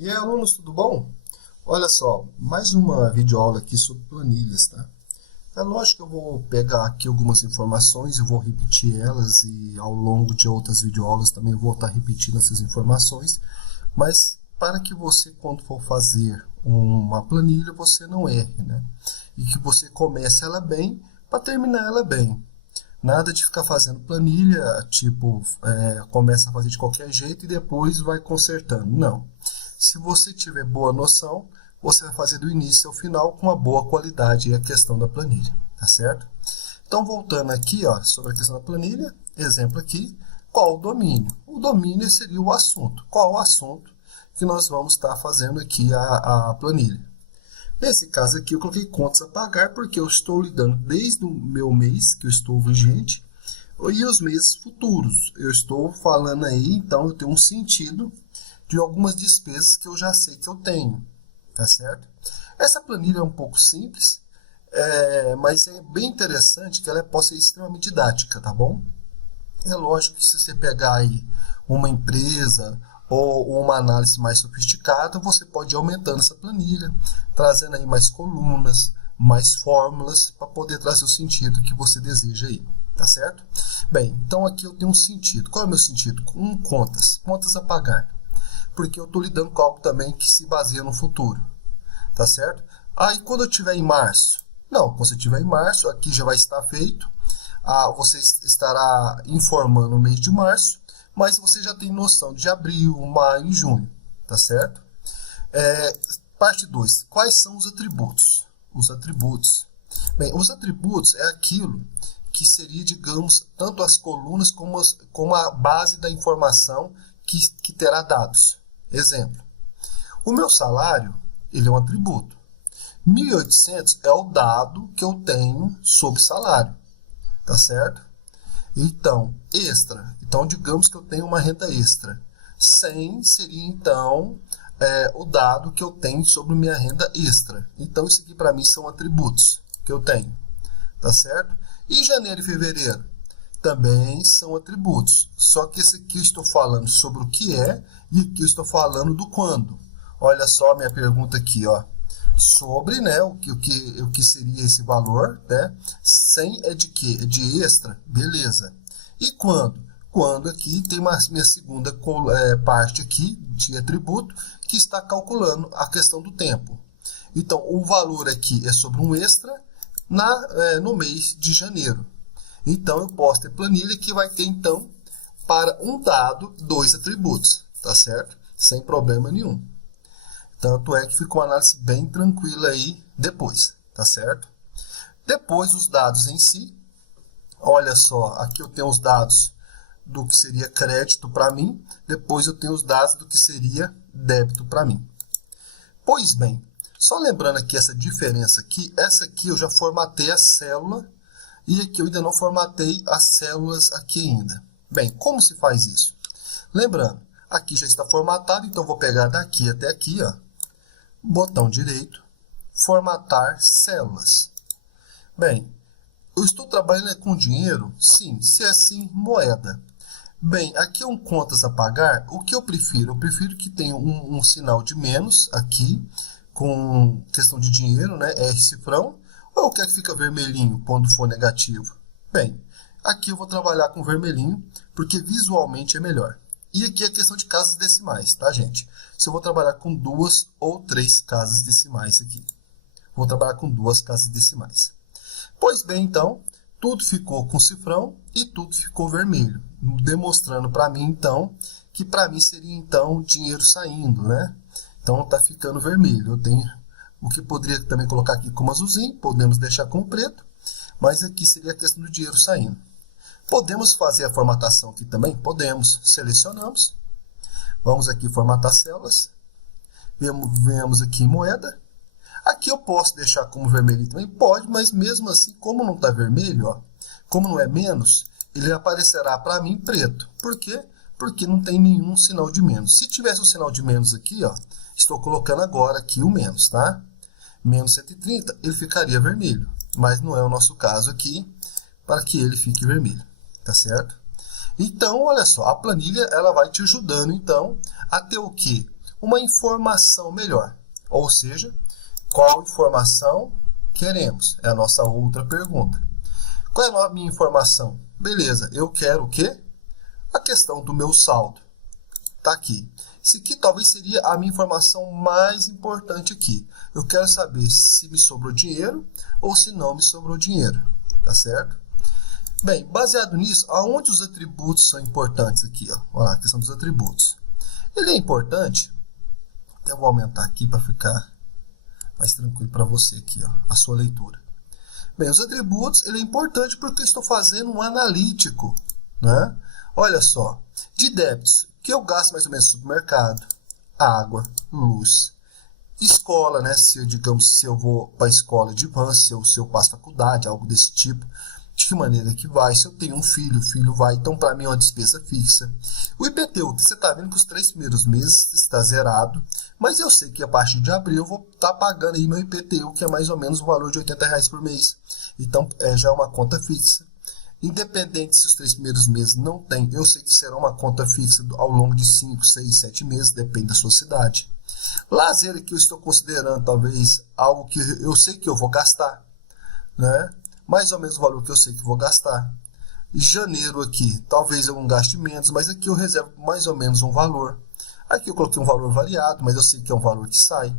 E aí, alunos, tudo bom? Olha só, mais uma videoaula aqui sobre planilhas, tá? É lógico que eu vou pegar aqui algumas informações, eu vou repetir elas e ao longo de outras videoaulas também vou estar repetindo essas informações, mas para que você, quando for fazer uma planilha, você não erre, né? E que você comece ela bem para terminar ela bem. Nada de ficar fazendo planilha, tipo, começa a fazer de qualquer jeito e depois vai consertando. Não. Se você tiver boa noção, você vai fazer do início ao final com uma boa qualidade a questão da planilha, tá certo? Então, voltando aqui, ó, sobre a questão da planilha, exemplo aqui, qual o domínio? O domínio seria o assunto. Qual o assunto que nós vamos estar fazendo aqui a planilha? Nesse caso aqui, eu coloquei contas a pagar, porque eu estou lidando desde o meu mês, que eu estou vigente, e os meses futuros. Eu estou falando aí, então eu tenho um sentido de algumas despesas que eu já sei que eu tenho, tá certo? Essa planilha é um pouco simples, mas é bem interessante que ela possa ser extremamente didática, tá bom? É lógico que se você pegar aí uma empresa ou uma análise mais sofisticada, você pode ir aumentando essa planilha, trazendo aí mais colunas, mais fórmulas, para poder trazer o sentido que você deseja aí, tá certo? Bem, então aqui eu tenho um sentido. Qual é o meu sentido? Com contas a pagar. Porque eu estou lidando com algo também que se baseia no futuro, tá certo? Aí quando eu estiver em março? Não, quando você estiver em março, aqui já vai estar feito, você estará informando o mês de março, mas você já tem noção de abril, maio e junho, tá certo? Parte 2, quais são os atributos? Os atributos. Bem, os atributos é aquilo que seria, digamos, tanto as colunas como a base da informação que terá dados. Exemplo, o meu salário, ele é um atributo. 1.800 é o dado que eu tenho sobre salário, tá certo? Então, extra. Então, digamos que eu tenho uma renda extra. 100 seria, então, o dado que eu tenho sobre minha renda extra. Então, isso aqui para mim são atributos que eu tenho, tá certo? E janeiro e fevereiro? Também são atributos. Só que esse aqui eu estou falando sobre o que é e aqui eu estou falando do quando. Olha só a minha pergunta aqui, ó. Sobre, né, o que seria esse valor, né? 100 é de quê? É de extra, beleza. E quando? Quando aqui tem minha segunda parte aqui de atributo que está calculando a questão do tempo. Então, o valor aqui é sobre um extra no mês de janeiro. Então, eu posso ter planilha que vai ter, então, para um dado, 2 atributos, tá certo? Sem problema nenhum. Tanto é que ficou uma análise bem tranquila aí depois, tá certo? Depois, os dados em si. Olha só, aqui eu tenho os dados do que seria crédito para mim. Depois, eu tenho os dados do que seria débito para mim. Pois bem, só lembrando aqui essa diferença aqui. Essa aqui eu já formatei a célula. E aqui eu ainda não formatei as células aqui ainda. Bem, como se faz isso? Lembrando, aqui já está formatado, então vou pegar daqui até aqui, ó, botão direito, formatar células. Bem, eu estou trabalhando com dinheiro? Sim. Se é assim, moeda. Bem, aqui é um contas a pagar. O que eu prefiro? Eu prefiro que tenha um sinal de menos aqui, com questão de dinheiro, né? R cifrão. Ou quer que fica vermelhinho quando for negativo? Bem, aqui eu vou trabalhar com vermelhinho, porque visualmente é melhor. E aqui é questão de casas decimais, tá, gente? Se eu vou trabalhar com 2 ou 3 casas decimais aqui. Vou trabalhar com 2 casas decimais. Pois bem, então, tudo ficou com cifrão e tudo ficou vermelho. Demonstrando para mim, então, que para mim seria, então, dinheiro saindo, né? Então, tá ficando vermelho. Eu tenho o que poderia também colocar aqui como azulzinho, podemos deixar como preto, mas aqui seria a questão do dinheiro saindo. Podemos fazer a formatação aqui também? Podemos. Selecionamos. Vamos aqui formatar células. Vemos aqui em moeda. Aqui eu posso deixar como vermelho também? Pode, mas mesmo assim, como não está vermelho, ó, como não é menos, ele aparecerá para mim preto. Por quê? Porque não tem nenhum sinal de menos. Se tivesse um sinal de menos aqui, ó, estou colocando agora aqui o menos, tá? Menos 130, ele ficaria vermelho. Mas não é o nosso caso aqui, para que ele fique vermelho, tá certo? Então, olha só, a planilha ela vai te ajudando, então, a ter o quê? uma informação melhor. Ou seja, qual informação queremos? É a nossa outra pergunta. Qual é a minha informação? Beleza, eu quero o quê? A questão do meu saldo. Está aqui. Isso aqui talvez seria a minha informação mais importante aqui. Eu quero saber se me sobrou dinheiro ou se não me sobrou dinheiro. Tá certo? Bem, baseado nisso, aonde os atributos são importantes aqui? Ó? Olha lá, a questão dos atributos. Ele é importante. Até vou aumentar aqui para ficar mais tranquilo para você aqui, ó, a sua leitura. Bem, os atributos, ele é importante porque eu estou fazendo um analítico, né? Olha só, de débitos, que eu gasto mais ou menos no supermercado, água, luz, escola, né? Se eu vou para a escola de van, se eu passo faculdade, algo desse tipo, de que maneira que vai, se eu tenho um filho, o filho vai, então para mim é uma despesa fixa. O IPTU, você está vendo que os 3 primeiros meses está zerado, mas eu sei que a partir de abril eu vou estar pagando aí meu IPTU, que é mais ou menos o valor de R$ 80 por mês. Então, já é uma conta fixa. Independente se os 3 primeiros meses não tem, eu sei que será uma conta fixa ao longo de 5, 6, 7 meses, depende da sua cidade. Lazer aqui eu estou considerando talvez algo que eu sei que eu vou gastar, né? Mais ou menos o valor que eu sei que vou gastar. Janeiro aqui, talvez eu não gaste menos, mas aqui eu reservo mais ou menos um valor. Aqui eu coloquei um valor variado, mas eu sei que é um valor que sai.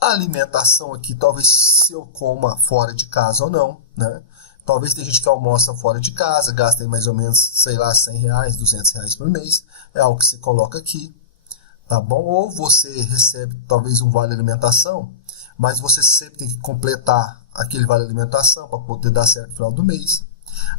A alimentação aqui, talvez se eu coma fora de casa ou não, né? Talvez tem gente que almoça fora de casa, gasta aí mais ou menos, sei lá, R$ 100, R$ 200 por mês. É algo que você coloca aqui, tá bom? Ou você recebe talvez um vale alimentação, mas você sempre tem que completar aquele vale alimentação para poder dar certo no final do mês.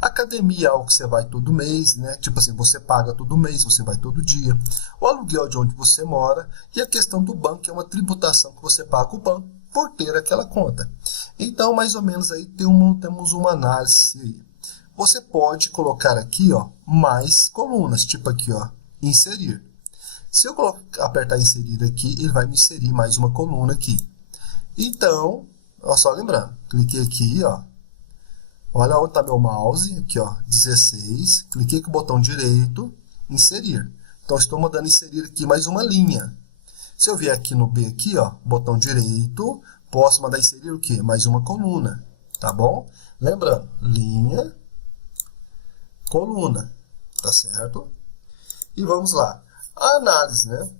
Academia é algo que você vai todo mês, né? Tipo assim, você paga todo mês, você vai todo dia. O aluguel de onde você mora e a questão do banco, que é uma tributação que você paga o banco por ter aquela conta. Então, mais ou menos aí temos uma análise aí. Você pode colocar aqui, ó, mais colunas, tipo aqui, ó, inserir. Se eu apertar inserir aqui, ele vai me inserir mais uma coluna aqui. Então, ó, só lembrando, cliquei aqui, ó. Olha onde está meu mouse, aqui, ó, 16. Cliquei com o botão direito, inserir. Então, estou mandando inserir aqui mais uma linha. Se eu vier aqui no B, aqui, ó, botão direito, posso mandar inserir o quê? Mais uma coluna, tá bom? Lembrando, linha, coluna, tá certo? E vamos lá. A análise, né?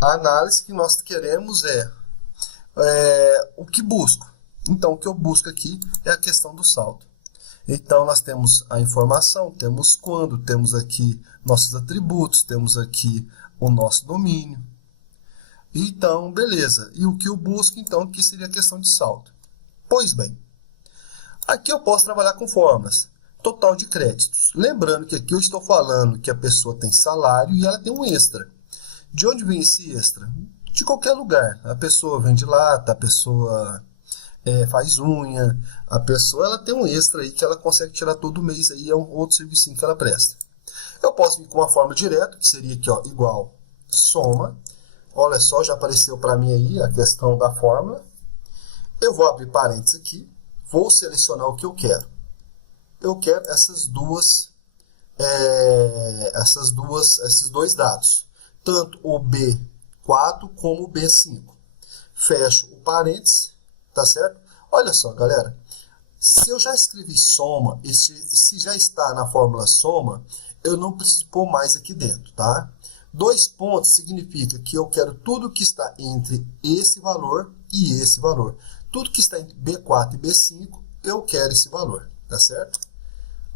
A análise que nós queremos é o que busco. Então, o que eu busco aqui é a questão do saldo. Então, nós temos a informação, temos quando, temos aqui nossos atributos, temos aqui o nosso domínio. Então, beleza. E o que eu busco, então, que seria a questão de saldo. Pois bem, aqui eu posso trabalhar com fórmulas. Total de créditos. Lembrando que aqui eu estou falando que a pessoa tem salário e ela tem um extra. De onde vem esse extra? De qualquer lugar. A pessoa vende lata, a pessoa faz unha, a pessoa ela tem um extra aí que ela consegue tirar todo mês, aí é um outro serviço que ela presta. Eu posso vir com uma fórmula direta, que seria aqui, ó, igual soma. Olha só, já apareceu para mim aí a questão da fórmula. Eu vou abrir parênteses aqui, vou selecionar o que eu quero. Eu quero esses dois dados, tanto o B4 como o B5. Fecho o parênteses, tá certo? Olha só, galera, se eu já escrevi soma, se já está na fórmula soma, eu não preciso pôr mais aqui dentro, tá? 2 pontos significa que eu quero tudo que está entre esse valor e esse valor. Tudo que está entre B4 e B5, eu quero esse valor, tá certo?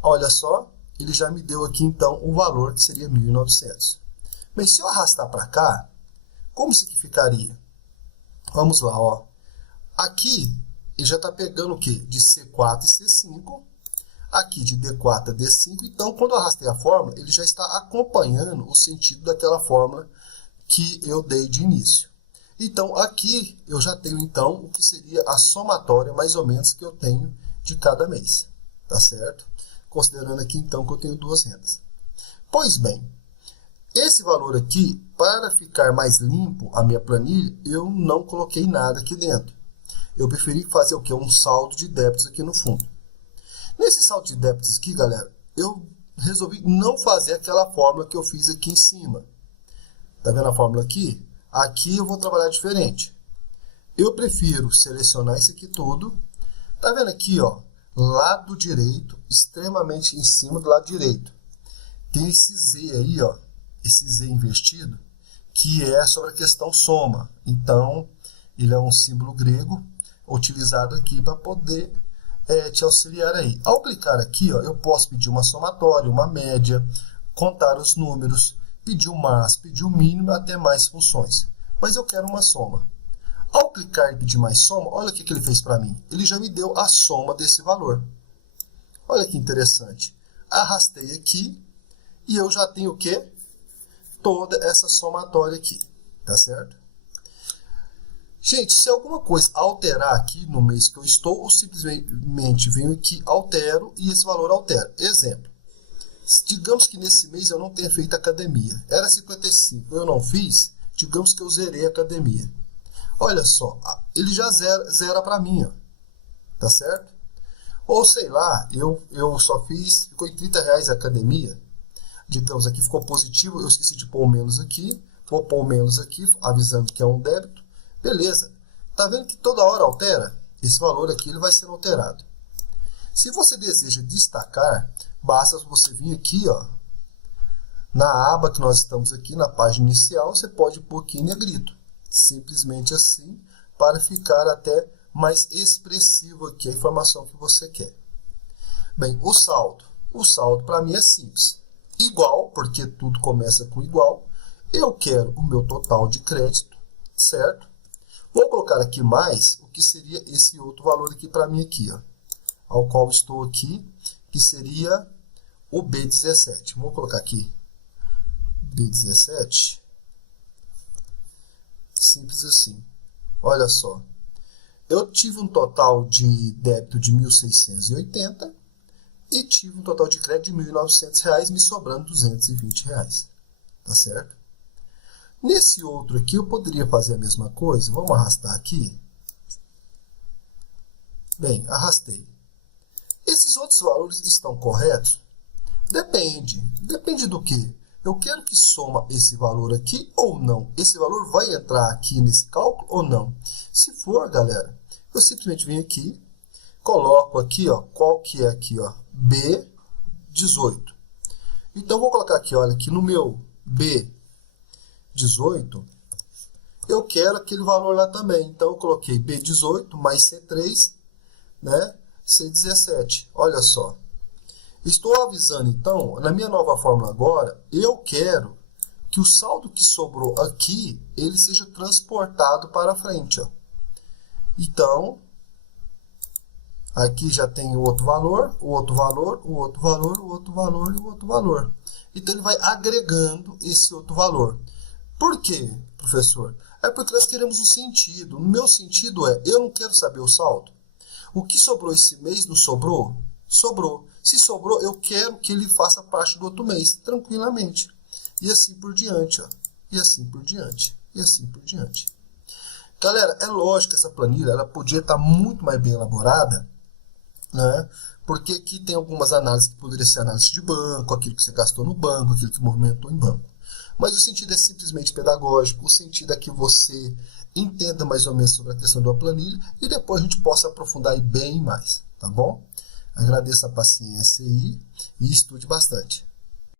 Olha só, ele já me deu aqui, então, o valor que seria 1.900. Mas se eu arrastar para cá, como isso aqui ficaria? Vamos lá, ó. Aqui, ele já está pegando o quê? De C4 e C5. Aqui de D4 a D5. Então, quando eu arrastei a fórmula, ele já está acompanhando o sentido daquela fórmula que eu dei de início. Então, aqui eu já tenho, então, o que seria a somatória, mais ou menos, que eu tenho de cada mês. Tá certo? Considerando aqui, então, que eu tenho 2 rendas. Pois bem, esse valor aqui, para ficar mais limpo a minha planilha, eu não coloquei nada aqui dentro. Eu preferi fazer o quê? Um saldo de débitos aqui no fundo. Nesse saldo de débitos aqui, galera, eu resolvi não fazer aquela fórmula que eu fiz aqui em cima. Tá vendo a fórmula aqui? Aqui eu vou trabalhar diferente. Eu prefiro selecionar isso aqui tudo. Tá vendo aqui, ó, lado direito, extremamente em cima do lado direito. Tem esse Z aí, ó, esse Z invertido, que é sobre a questão soma. Então, ele é um símbolo grego utilizado aqui para poder te auxiliar aí. Ao clicar aqui, ó, eu posso pedir uma somatória, uma média, contar os números, pedir o máximo, pedir o mínimo, até mais funções. Mas eu quero uma soma. Ao clicar e pedir mais soma, olha o que ele fez para mim. Ele já me deu a soma desse valor. Olha que interessante. Arrastei aqui e eu já tenho o quê? Toda essa somatória aqui. Tá certo? Gente, se alguma coisa alterar aqui no mês que eu estou, ou simplesmente venho aqui, altero e esse valor altera. Exemplo. Digamos que nesse mês eu não tenha feito academia. Era 55, eu não fiz. Digamos que eu zerei a academia. Olha só, ele já zera para mim, ó. Tá certo? Ou sei lá, eu só fiz, ficou em R$30 a academia. Digamos aqui ficou positivo, eu esqueci de pôr o menos aqui. Vou pôr o menos aqui, avisando que é um débito. Beleza. Tá vendo que toda hora altera? Esse valor aqui ele vai ser alterado. Se você deseja destacar, basta você vir aqui, ó, na aba que nós estamos aqui, na página inicial, você pode pôr aqui em negrito. Simplesmente assim, para ficar até mais expressivo aqui a informação que você quer. Bem, o saldo. O saldo para mim é simples. Igual, porque tudo começa com igual. Eu quero o meu total de crédito, certo? Vou colocar aqui mais o que seria esse outro valor aqui para mim aqui, ó, ao qual estou aqui, que seria o B17. Vou colocar aqui B17. Simples assim. Olha só. Eu tive um total de débito de R$ 1.680 e tive um total de crédito de R$ 1.900, me sobrando R$ 220. Tá certo? Nesse outro aqui eu poderia fazer a mesma coisa. Vamos arrastar aqui. Bem, arrastei. Esses outros valores estão corretos? Depende. Depende do quê? Eu quero que soma esse valor aqui ou não? Esse valor vai entrar aqui nesse cálculo ou não? Se for, galera, eu simplesmente venho aqui, coloco aqui, ó, qual que é aqui, ó, B18. Então, vou colocar aqui, olha, aqui no meu B18, eu quero aquele valor lá também. Então, eu coloquei B18 mais C3, né, C17. Olha só. Estou avisando, então, na minha nova fórmula agora, eu quero que o saldo que sobrou aqui, ele seja transportado para frente, ó. Então, aqui já tem o outro valor, o outro valor, o outro valor, o outro valor e o outro valor. Então, ele vai agregando esse outro valor. Por quê, professor? É porque nós queremos um sentido. O meu sentido é, eu não quero saber o saldo. O que sobrou esse mês não sobrou? Sobrou. Se sobrou, eu quero que ele faça parte do outro mês, tranquilamente. E assim por diante, ó. E assim por diante. E assim por diante. Galera, é lógico que essa planilha ela podia estar muito mais bem elaborada, né? Porque aqui tem algumas análises que poderiam ser análise de banco, aquilo que você gastou no banco, aquilo que movimentou em banco. Mas o sentido é simplesmente pedagógico, o sentido é que você entenda mais ou menos sobre a questão da planilha e depois a gente possa aprofundar aí bem mais, tá bom? Agradeço a paciência aí e estude bastante.